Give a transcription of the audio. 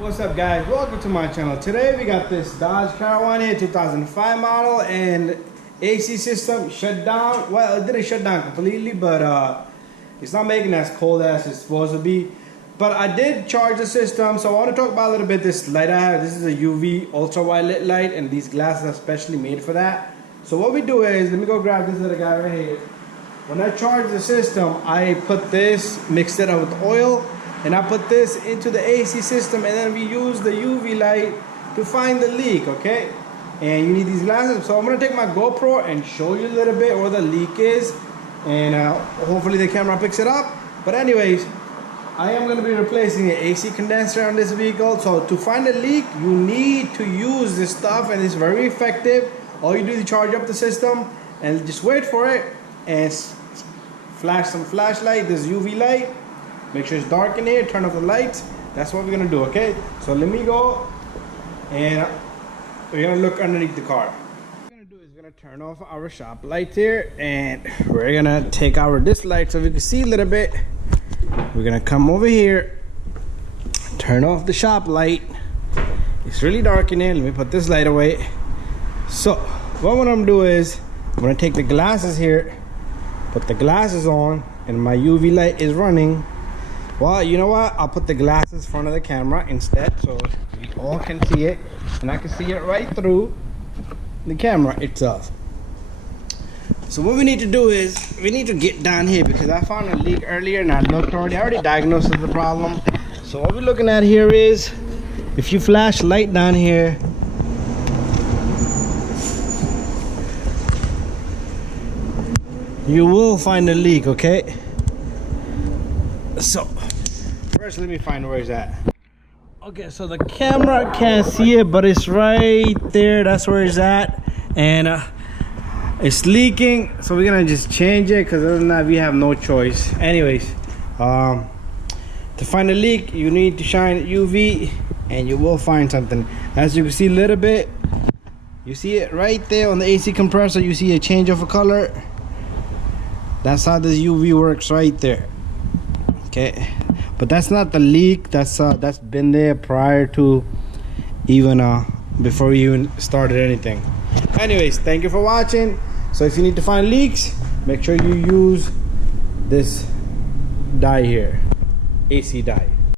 What's up, guys? Welcome to my channel. Today we got this Dodge Caravan here, 2005 model, and AC system shut down. Well, it didn't shut down completely, but it's not making as cold as it's supposed to be. But I did charge the system, so I want to talk about a little bit this light I have. This is a UV ultraviolet light, and these glasses are specially made for that. So what we do is, let me go grab this little guy right here. When I charge the system, I put this, mixed it up with oil, and I put this into the AC system, and then we use the UV light to find the leak, okay? And you need these glasses. So I'm gonna take my GoPro and show you a little bit where the leak is, and hopefully the camera picks it up. But anyways, I am gonna be replacing the AC condenser on this vehicle. So to find a leak, you need to use this stuff, and it's very effective. All you do is charge up the system and just wait for it, and flash some flashlight, this UV light. Make sure it's dark in here, turn off the lights. That's what we're gonna do, okay? So let me go, and we're gonna look underneath the car. What we're gonna do is we're gonna turn off our shop lights here, and we're gonna take our this light so we can see a little bit. We're gonna come over here, turn off the shop light. It's really dark in here. Let me put this light away. So what I'm gonna do is I'm gonna take the glasses here, put the glasses on, and my UV light is running. Well, you know what? I'll put the glasses in front of the camera instead, so we all can see it, and I can see it right through the camera itself. So what we need to do is we need to get down here, because I found a leak earlier and I looked already. I already diagnosed the problem. So what we're looking at here is, if you flash light down here, you will find a leak, okay? So first let me find where it's at. Okay, so the camera can't see it, but it's right there. That's where it's at, and it's leaking. So we're gonna just change it, because other than that we have no choice. Anyways, to find a leak, you need to shine UV, and you will find something. As you can see a little bit, you see it right there on the AC compressor. You see a change of a color. That's how this UV works right there. Okay, but that's not the leak. That's been there prior to even before we even started anything. Anyways, thank you for watching. So if you need to find leaks, make sure you use this dye here, AC dye.